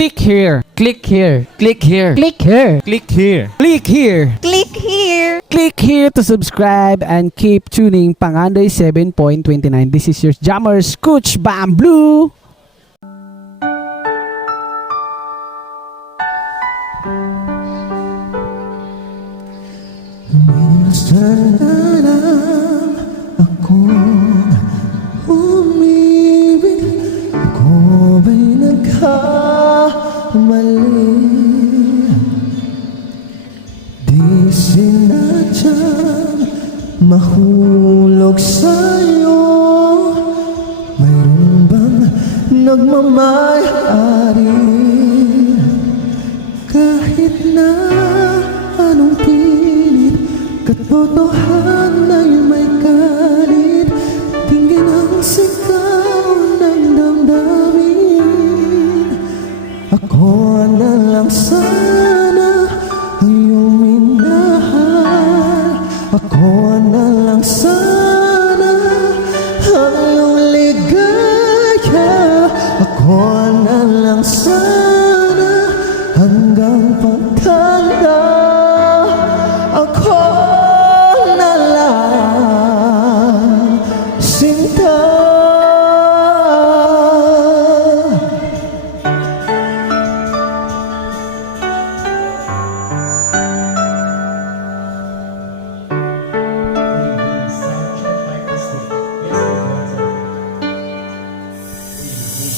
Click here. Click here. Click here. Click here. Click here. Click here. Click here. Click here to subscribe and keep tuning Pangandoy 7.29. This is your jammer, Scooch Bam Blue. Minsan na lang akong umibig. Ako ba'y nagkamali? Di sinadyang mahulog sa'yo. Mayroon bang nagmamayari? Kahit na anong pilit, katotohanan ay may kalit. Tingin ang sigaw ng damdamin. Ako na lang sana ang iyong minahal. Ako na lang sana ang iyong ligaya. Ako na lang sana hanggang pagtanda. Ako na lang, sinta.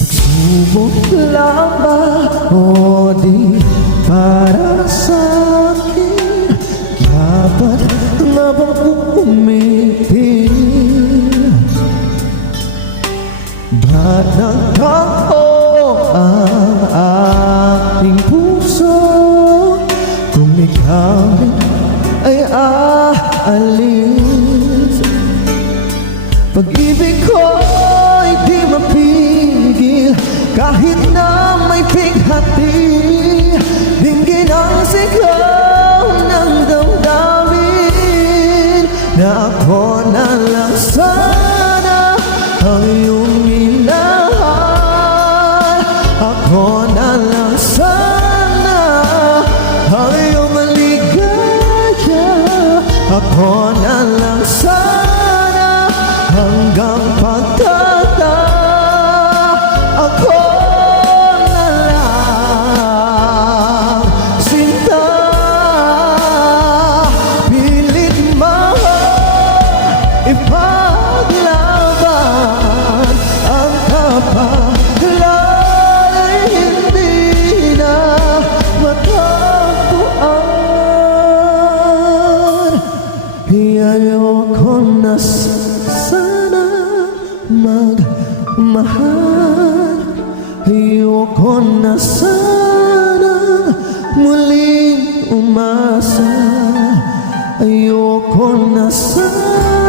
Pagsubok lang ba o di para sa'kin? Dapat nga bang umitin? Ba't nagtako ang aking puso kung ikaw ay aalis? Pag-ibig ko'y di mapigil kahit na may bighati. Dinggin ang sigaw ng damdamin na ako na lang sana ang iyong minahal. Ako na lang sana ang iyong maligaya. Ako na lang sana hanggang pagtanda. Ako na lang, sinta. Pilit mahal, ipaglaban ang kapalan ay hindi na matagpuan. Ayoko na sana magmahal. Ayoko na sana muling umasa. Ayoko na sana